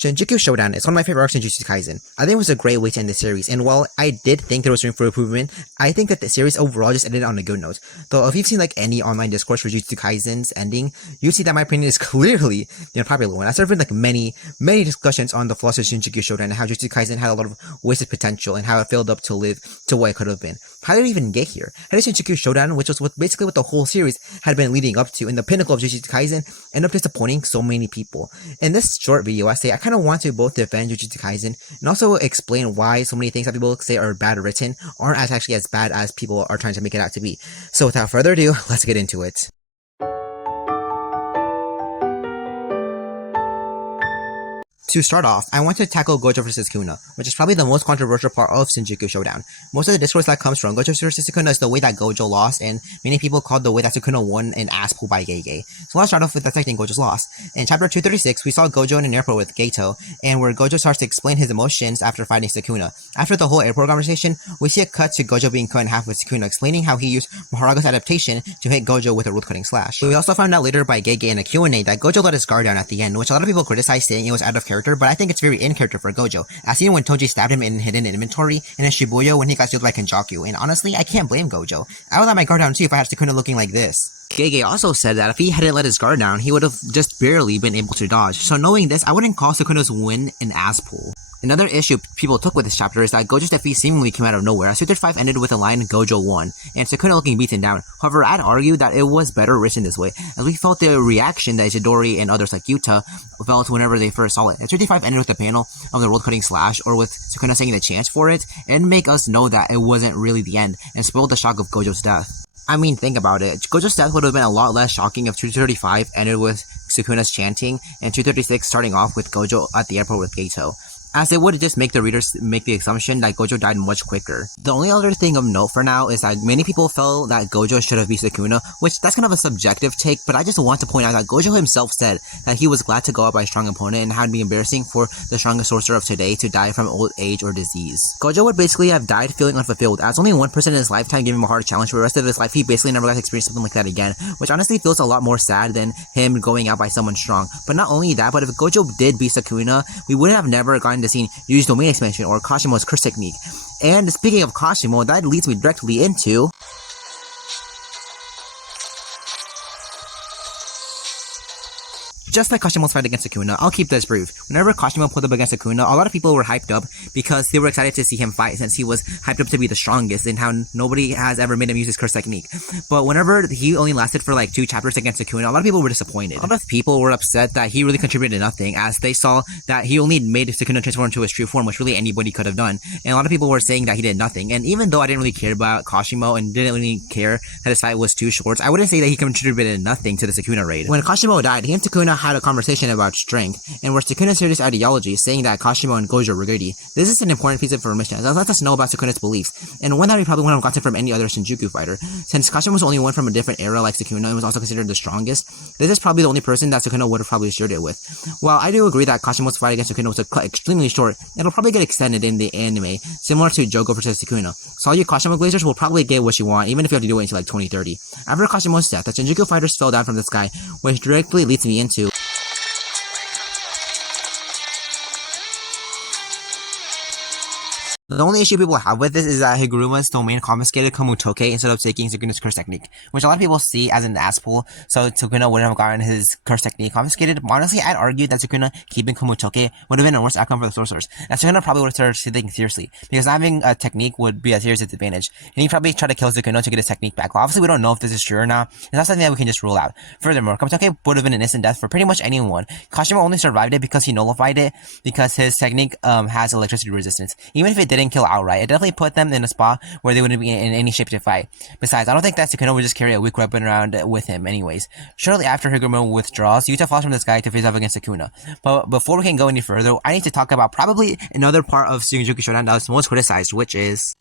Shinjuku Showdown is one of my favorite arcs in Jujutsu Kaisen. I think it was a great way to end the series, and while I did think there was room for improvement, I think that the series overall just ended on a good note. Though if you've seen like any online discourse for Jujutsu Kaisen's ending, you see that my opinion is clearly the unpopular one. I started like many discussions on the flaws of Shinjuku Showdown and how Jujutsu Kaisen had a lot of wasted potential and how it failed up to live to what it could have been. How did it even get here? How did Shinjuku Showdown, which was basically what the whole series had been leading up to, and the pinnacle of Jujutsu Kaisen, end up disappointing so many people? In this short video essay, I kind of want to both defend Jujutsu Kaisen and also explain why so many things that people say are bad written aren't actually as bad as people are trying to make it out to be. So without further ado, let's get into it. To start off, I want to tackle Gojo vs Sukuna, which is probably the most controversial part of Shinjuku Showdown. Most of the discourse that comes from Gojo vs Sukuna is the way that Gojo lost, and many people called the way that Sukuna won an ass pull by Gege. So let's start off with dissecting Gojo's loss. In chapter 236, we saw Gojo in an airport with Geto, and where Gojo starts to explain his emotions after fighting Sukuna. After the whole airport conversation, we see a cut to Gojo being cut in half with Sukuna, explaining how he used Maharaga's adaptation to hit Gojo with a root-cutting slash. We also found out later by Gege in a Q&A that Gojo let his guard down at the end, which a lot of people criticized, saying it was out of character, but I think it's very in character for Gojo, as seen when Toji stabbed him in hidden inventory, and in Shibuya when he got sealed by Kenjaku, and honestly, I can't blame Gojo. I would let my guard down too if I had Sukuna looking like this. Gege also said that if he hadn't let his guard down, he would have just barely been able to dodge, so knowing this, I wouldn't call Sukuna's win an ass pull. Another issue people took with this chapter is that Gojo's defeat seemingly came out of nowhere, as 235 ended with a line Gojo won, and Sukuna looking beaten down. However, I'd argue that it was better written this way, as we felt the reaction that Ishidori and others like Yuta felt whenever they first saw it. As 235 ended with a panel of the road-cutting slash, or with Sukuna taking the chance for it, and make us know that it wasn't really the end, and spoiled the shock of Gojo's death. I mean, think about it. Gojo's death would have been a lot less shocking if 235 ended with Sukuna's chanting, and 236 starting off with Gojo at the airport with Geto, as it would just make the readers make the assumption that Gojo died much quicker. The only other thing of note for now is that many people felt that Gojo should have beat Sukuna, which that's kind of a subjective take, but I just want to point out that Gojo himself said that he was glad to go out by a strong opponent and how it'd be embarrassing for the strongest sorcerer of today to die from old age or disease. Gojo would basically have died feeling unfulfilled, as only one person in his lifetime gave him a hard challenge. For the rest of his life, he basically never got to experience something like that again, which honestly feels a lot more sad than him going out by someone strong. But not only that, but if Gojo did beat Sukuna, we would have never gotten to see Yuji's domain expansion or Kashimo's curse technique. And speaking of Kashimo, that leads me directly into just like Kashimo's fight against Sukuna, I'll keep this brief. Whenever Kashimo pulled up against Sukuna, a lot of people were hyped up because they were excited to see him fight, since he was hyped up to be the strongest and how nobody has ever made him use his curse technique. But whenever he only lasted for like 2 chapters against Sukuna, a lot of people were disappointed. A lot of people were upset that he really contributed nothing, as they saw that he only made Sukuna transform into his true form, which really anybody could have done. And a lot of people were saying that he did nothing. And even though I didn't really care about Kashimo and didn't really care that his fight was too short, I wouldn't say that he contributed nothing to the Sukuna raid. When Kashimo died, he and Sukuna had a conversation about strength, and where Sukuna shared his ideology, saying that Kashimo and Gojo were greedy. This is an important piece of information, as it lets us know about Sukuna's beliefs, and one that we probably wouldn't have gotten from any other Shinjuku fighter. Since Kashimo was only one from a different era like Sukuna and was also considered the strongest, this is probably the only person that Sukuna would have probably shared it with. While I do agree that Kashimo's fight against Sukuna was extremely short, it'll probably get extended in the anime, similar to Jogo vs Sukuna. So all you Kashimo glazers will probably get what you want, even if you have to do it until like 2030. After Kashimo's death, the Shinjuku fighters fell down from the sky, which directly leads me into the only issue people have with this is that Higuruma's domain confiscated Komutoke instead of taking Sukuna's curse technique, which a lot of people see as an ass pull, so Sukuna wouldn't have gotten his curse technique confiscated. Honestly, I'd argue that Sukuna keeping Komutoke would have been a worse outcome for the sorcerers, and Sukuna probably would have started thinking seriously, because having a technique would be a serious disadvantage, and he probably tried to kill Sukuna to get his technique back. Well, obviously we don't know if this is true or not. It's not something that we can just rule out. Furthermore, Komutoke would have been an instant death for pretty much anyone. Kashimo only survived it because he nullified it, because his technique has electricity resistance. Even if it didn't kill outright, it definitely put them in a spot where they wouldn't be in any shape to fight. Besides, I don't think that Sukuna would just carry a weak weapon around with him anyways. Shortly after Higuruma withdraws, Yuta falls from the sky to face off against Sukuna. But before we can go any further, I need to talk about probably another part of Shinjuku Showdown that was most criticized, which is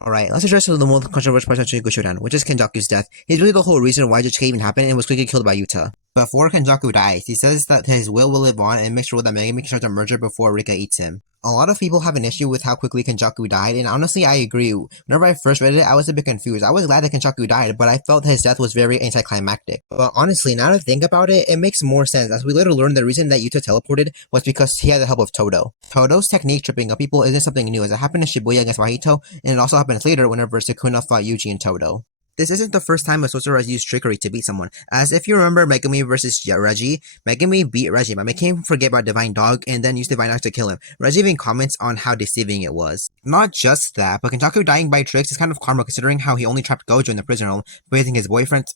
alright, let's address the most controversial part of Shinjuku Showdown, which is Kenjaku's death. He's really the whole reason why Jujutsu Kaisen even happened and was quickly killed by Yuta. Before Kenjaku dies, he says that his will live on and makes sure that Megami can start a merger before Rika eats him. A lot of people have an issue with how quickly Kenjaku died, and honestly I agree. Whenever I first read it, I was a bit confused. I was glad that Kenjaku died, but I felt his death was very anticlimactic. But honestly, now that I think about it, it makes more sense, as we later learned the reason that Yuta teleported was because he had the help of Todo. Todo's technique tripping up people isn't something new, as it happened in Shibuya against Mahito, and it also happened later whenever Sukuna fought Yuji and Todo. This isn't the first time a sorcerer has used trickery to beat someone, as if you remember Megumi versus Reggie, Megumi beat Reggie by making him forget about Divine Dog and then used Divine Dog to kill him. Reggie even comments on how deceiving it was. Not just that, but Kenjaku dying by tricks is kind of karma considering how he only trapped Gojo in the prison room by using his boyfriend's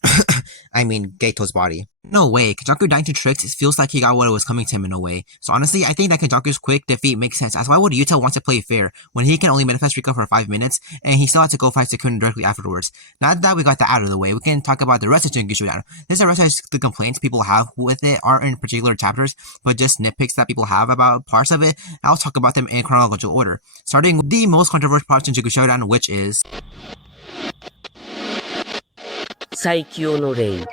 Geito's body. No way, Kenjaku dying to tricks feels like he got what was coming to him in a way. So honestly, I think that Kenjaku's quick defeat makes sense, as why would Yuta want to play fair when he can only manifest Rika for 5 minutes and he still had to go fight Sukuna directly afterwards? Now that we got that out of the way, we can talk about the rest of Shinjuku Showdown. There's the rest of the complaints people have with it aren't in particular chapters, but just nitpicks that people have about parts of it. I'll talk about them in chronological order, starting with the most controversial part of Shinjuku Showdown, which is Saikyo no Rei.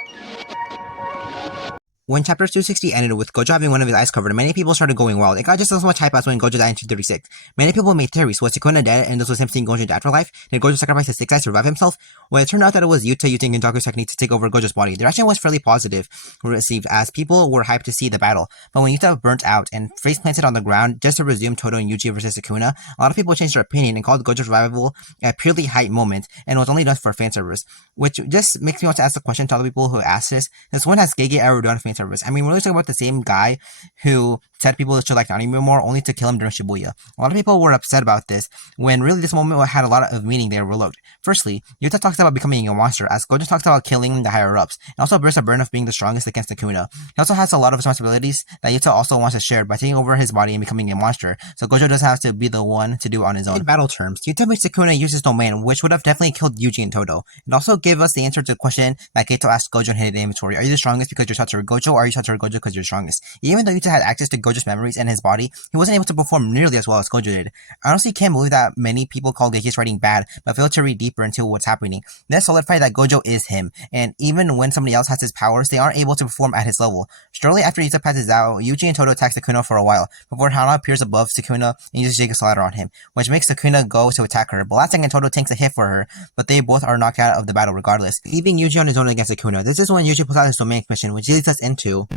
When chapter 260 ended with Gojo having one of his eyes covered, many people started going wild. It got just as much hype as when Gojo died in 236. Many people made theories. Was Sukuna dead and this was him seeing Gojo in the afterlife? Did Gojo sacrifice his 6 eyes to revive himself? Well, it turned out that it was Yuta using Kenjaku's technique to take over Gojo's body. The reaction was fairly positive received, as people were hyped to see the battle. But when Yuta burnt out and face planted on the ground just to resume Todo and Yuji versus Sukuna, a lot of people changed their opinion and called Gojo's revival a purely hype moment and was only done for fan service. Which just makes me want to ask the question to other people who asked this. When has Gege ever done fan service? I mean, we're really talking about the same guy who said people should like not anymore more, only to kill him during Shibuya. A lot of people were upset about this, when really this moment had a lot of meaning they overlooked. Firstly, Yuta talks about becoming a monster, as Gojo talks about killing the higher-ups, and also bears a burden of being the strongest against Sukuna. He also has a lot of responsibilities that Yuta also wants to share by taking over his body and becoming a monster, so Gojo does have to be the one to do it on his own. In battle terms, Yuta made Sukuna use his domain, which would have definitely killed Yuji and Todo. It also gave us the answer to the question that Geito asked Gojo in Hidden Inventory: are you the strongest because you're Satoru Gojo, or are you Satoru Gojo because you're strongest? Even though Yuta had access to Gojo's memories and his body, he wasn't able to perform nearly as well as Gojo did. I honestly can't believe that many people call Geki's writing bad, but fail to read deeper into what's happening. This solidified that Gojo is him, and even when somebody else has his powers, they aren't able to perform at his level. Shortly after Yuta passes out, Yuji and Todo attack Sukuna for a while, before Hana appears above Sukuna and uses Jake Slaughter on him, which makes Sukuna go to attack her. But last second Todo tanks a hit for her, but they both are knocked out of the battle regardless, leaving Yuji on his own against Sukuna. This is when Yuji pulls out his domain mission, which leads us into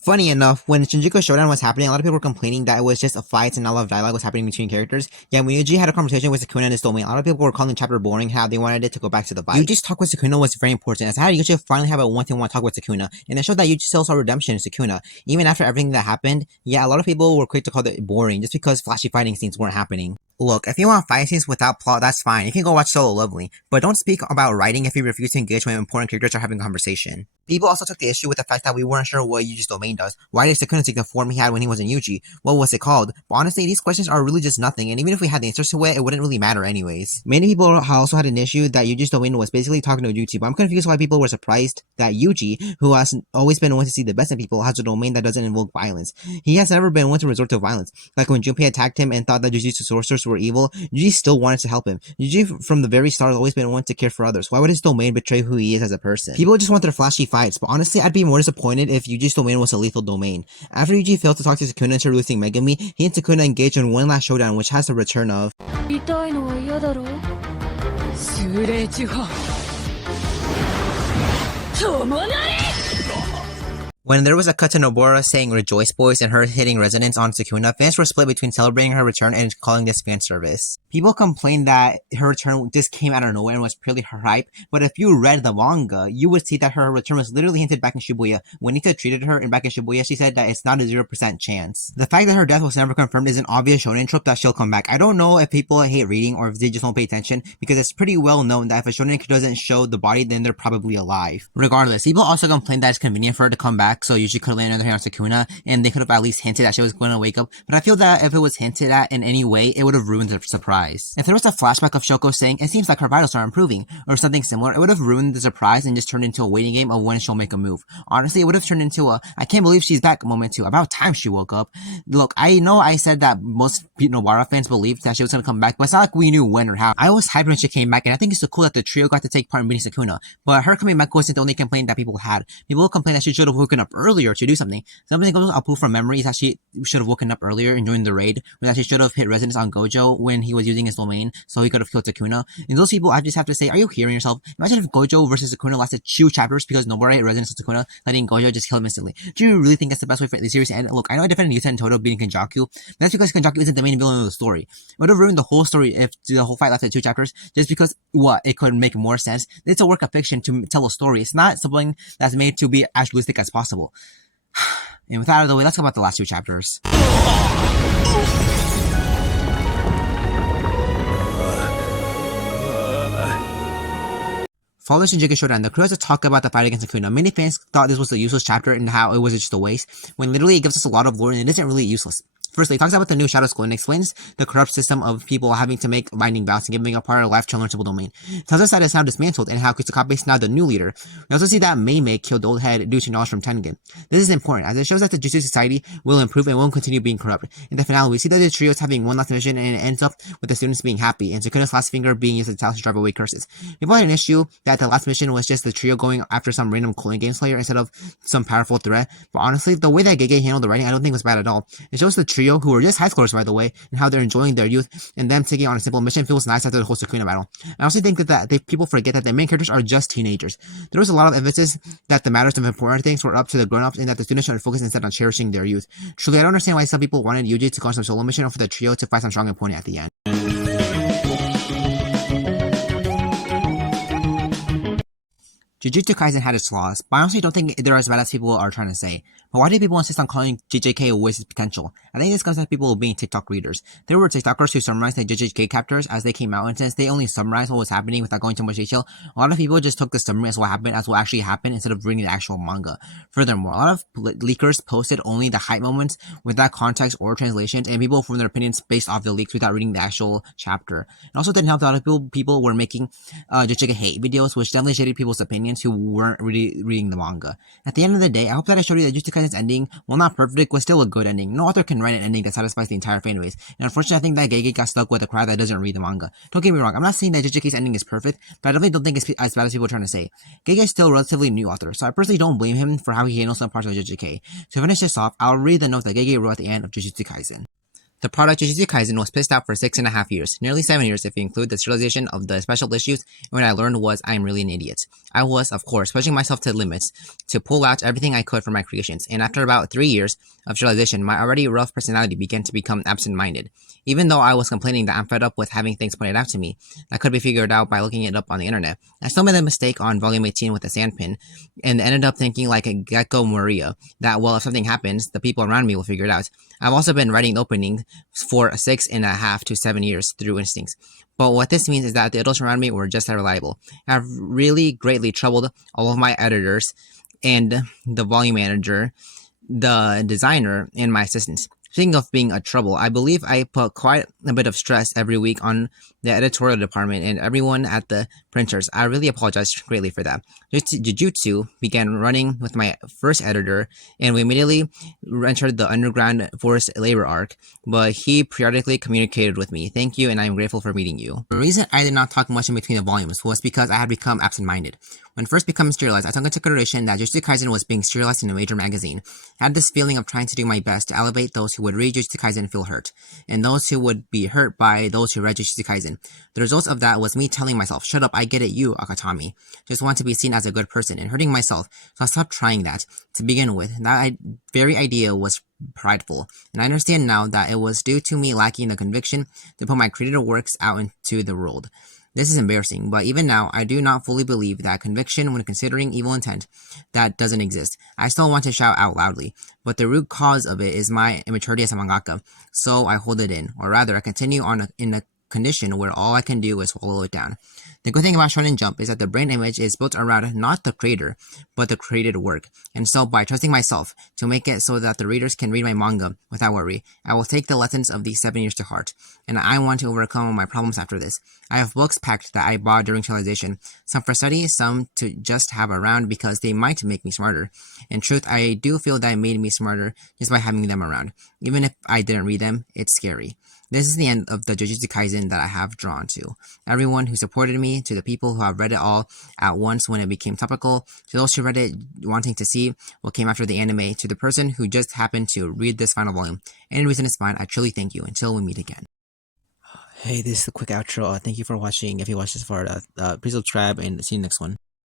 Funny enough, when Shinjuku Showdown was happening, a lot of people were complaining that it was just a fight and not a lot of dialogue was happening between characters. Yet when Yuji had a conversation with Sukuna and his domain, a lot of people were calling the chapter boring, how they wanted it to go back to the vibe. Yuji's talk with Sukuna was very important, as how Yuji finally have a one-to-one talk with Sukuna, and it showed that Yuji still saw redemption in Sukuna, even after everything that happened. Yeah, a lot of people were quick to call it boring, just because flashy fighting scenes weren't happening. Look, if you want fight scenes without plot, that's fine. You can go watch Solo Lovely, but don't speak about writing if you refuse to engage when important characters are having a conversation. People also took the issue with the fact that we weren't sure what Yuji's domain does. Why did Sukuna take the form he had when he was in Yuji? What was it called? But honestly, these questions are really just nothing, and even if we had the answers to it, it wouldn't really matter anyways. Many people also had an issue that Yuji's domain was basically talking to Yuji, but I'm confused why people were surprised that Yuji, who has always been one to see the best in people, has a domain that doesn't invoke violence. He has never been one to resort to violence. Like when Junpei attacked him and thought that Jujutsu sorcerers were evil, Yuji still wanted to help him. Yuji from the very start has always been one to care for others. Why would his domain betray who he is as a person? People just wanted flashy fights, but honestly, I'd be more disappointed if Yuji's domain was a lethal domain. After Yuji failed to talk to Sukuna introducing Megumi, he and Sukuna engaged in one last showdown, which has the return of When there was a cut to Nobara saying "Rejoice, boys," and her hitting resonance on Sukuna, fans were split between celebrating her return and calling this fan service. People complained that her return just came out of nowhere and was purely her hype, but if you read the manga, you would see that her return was literally hinted back in Shibuya. When Nita treated her back in Shibuya, she said that it's not a 0% chance. The fact that her death was never confirmed is an obvious shonen trope that she'll come back. I don't know if people hate reading or if they just don't pay attention, because it's pretty well known that if a shonen doesn't show the body, then they're probably alive. Regardless, people also complained that it's convenient for her to come back, so Yuji could have laid another hand on Sukuna, and they could have at least hinted that she was going to wake up, but I feel that if it was hinted at in any way, it would have ruined the surprise. If there was a flashback of Shoko saying, "It seems like her vitals are improving," or something similar, it would have ruined the surprise and just turned into a waiting game of when she'll make a move. Honestly, it would have turned into a "I can't believe she's back" moment too. About time she woke up. Look, I know I said that most Nobara fans believed that she was going to come back, but it's not like we knew when or how. I was hyped when she came back, and I think it's so cool that the trio got to take part in beating Sukuna, but her coming back wasn't the only complaint that people had. People complained that she should have woken up up earlier to do something. Something Gojo approved from memory is that she should have woken up earlier and joined the raid, or that she should have hit resonance on Gojo when he was using his domain, so he could have killed Sukuna. And those people, I just have to say, are you hearing yourself? Imagine if Gojo versus Sukuna lasted 2 chapters because nobody hit resonance on Sukuna, letting Gojo just kill him instantly. Do you really think that's the best way for the series to end? Look, I know I defended Yuta and Todo beating Kenjaku, but that's because Kenjaku isn't the main villain of the story. It would have ruined the whole story if the whole fight lasted 2 chapters, just because, it could make more sense. It's a work of fiction to tell a story. It's not something that's made to be as realistic as possible. And with that out of the way, let's talk about the last 2 chapters. Following Shinjuku Showdown, the crew has to talk about the fight against Sukuna. Many fans thought this was a useless chapter and how it was just a waste, when literally it gives us a lot of lore and it isn't really useless. Firstly, it talks about the new Shadow School and explains the corrupt system of people having to make binding vows and giving up part of life to learn simple domain. It tells us that it's now dismantled and how Kusakabe is now the new leader. We also see that Meimei killed the old head due to knowledge from Tengen. This is important as it shows that the Jujutsu Society will improve and won't continue being corrupt. In the finale, we see that the trio is having one last mission and it ends up with the students being happy and Sukuna's last finger being used to drive away curses. People had an issue that the last mission was just the trio going after some random cloning game slayer instead of some powerful threat, but honestly, the way that Gege handled the writing I don't think was bad at all. It shows the trio, who were just high schoolers by the way, and how they're enjoying their youth, and them taking on a simple mission feels nice after the whole Sukuna battle. I also think that people forget that the main characters are just teenagers. There was a lot of emphasis that the matters of important things were up to the grown-ups and that the students should focus instead on cherishing their youth. Truly, I don't understand why some people wanted Yuji to go on some solo mission or for the trio to fight some strong opponent at the end. Jujutsu Kaisen had its flaws, but I honestly don't think they're as bad as people are trying to say. But why do people insist on calling JJK a waste of potential? I think this comes from people being TikTok readers. There were TikTokers who summarized the JJK chapters as they came out, and since they only summarized what was happening without going too much detail, a lot of people just took the summary as what actually happened instead of reading the actual manga. Furthermore, a lot of leakers posted only the hype moments without context or translations, and people formed their opinions based off the leaks without reading the actual chapter. It also didn't help that a lot of people were making JJK hate videos, which definitely shaded people's opinions who weren't really reading the manga. At the end of the day, I hope that I showed you that Jujutsu Kaisen's ending, while not perfect, was still a good ending. No author can write an ending that satisfies the entire fan base, and unfortunately I think that Gege got stuck with a crowd that doesn't read the manga. Don't get me wrong, I'm not saying that JJK's ending is perfect, but I definitely don't think it's as bad as people are trying to say. Gege is still a relatively new author, so I personally don't blame him for how he handles some parts of JJK. To finish this off, I'll read the note that Gege wrote at the end of Jujutsu Kaisen. The product Jujutsu Kaisen was pissed out for 6.5 years, nearly 7 years if you include the serialization of the special issues, and what I learned was I am really an idiot. I was, of course, pushing myself to limits to pull out everything I could from my creations, and after about 3 years of serialization, my already rough personality began to become absent-minded. Even though I was complaining that I'm fed up with having things pointed out to me, that could be figured out by looking it up on the internet, I still made a mistake on volume 18 with the sandpin, and ended up thinking like a Gecko Maria, that well, if something happens, the people around me will figure it out. I've also been writing opening for 6.5 to 7 years through instincts. But what this means is that the adults around me were just as reliable. I've really greatly troubled all of my editors and the volume manager, the designer, and my assistants. Speaking of being a trouble, I believe I put quite a bit of stress every week on the editorial department and everyone at the printers. I really apologize greatly for that. Jujutsu began running with my first editor, and we immediately entered the underground forest labor arc, but he periodically communicated with me. Thank you, and I am grateful for meeting you. The reason I did not talk much in between the volumes was because I had become absent-minded. When first becoming serialized, I took into consideration that Jujutsu Kaisen was being serialized in a major magazine. I had this feeling of trying to do my best to elevate those who would read Jujutsu Kaisen and feel hurt, and those who would be hurt by those who read Jujutsu Kaisen. The result of that was me telling myself, shut up, I get it, you, Akatami. Just want to be seen as a good person, and hurting myself, so I stopped trying that. To begin with, that very idea was prideful, and I understand now that it was due to me lacking the conviction to put my creative works out into the world. This is embarrassing, but even now, I do not fully believe that conviction when considering evil intent that doesn't exist. I still want to shout out loudly, but the root cause of it is my immaturity as a mangaka, so I hold it in, or rather, I continue on in a condition where all I can do is swallow it down. The good thing about Shonen Jump is that the brain image is built around not the creator, but the created work. And so by trusting myself to make it so that the readers can read my manga without worry, I will take the lessons of these 7 years to heart. And I want to overcome my problems after this. I have books packed that I bought during serialization, some for study, some to just have around because they might make me smarter. In truth, I do feel that it made me smarter just by having them around. Even if I didn't read them, it's scary. This is the end of the Jujutsu Kaisen that I have drawn to. Everyone who supported me, to the people who have read it all at once when it became topical, to those who read it wanting to see what came after the anime, to the person who just happened to read this final volume. Any reason is fine, I truly thank you. Until we meet again. Hey, this is a quick outro. Thank you for watching. If you watched this far, please subscribe and see you next one.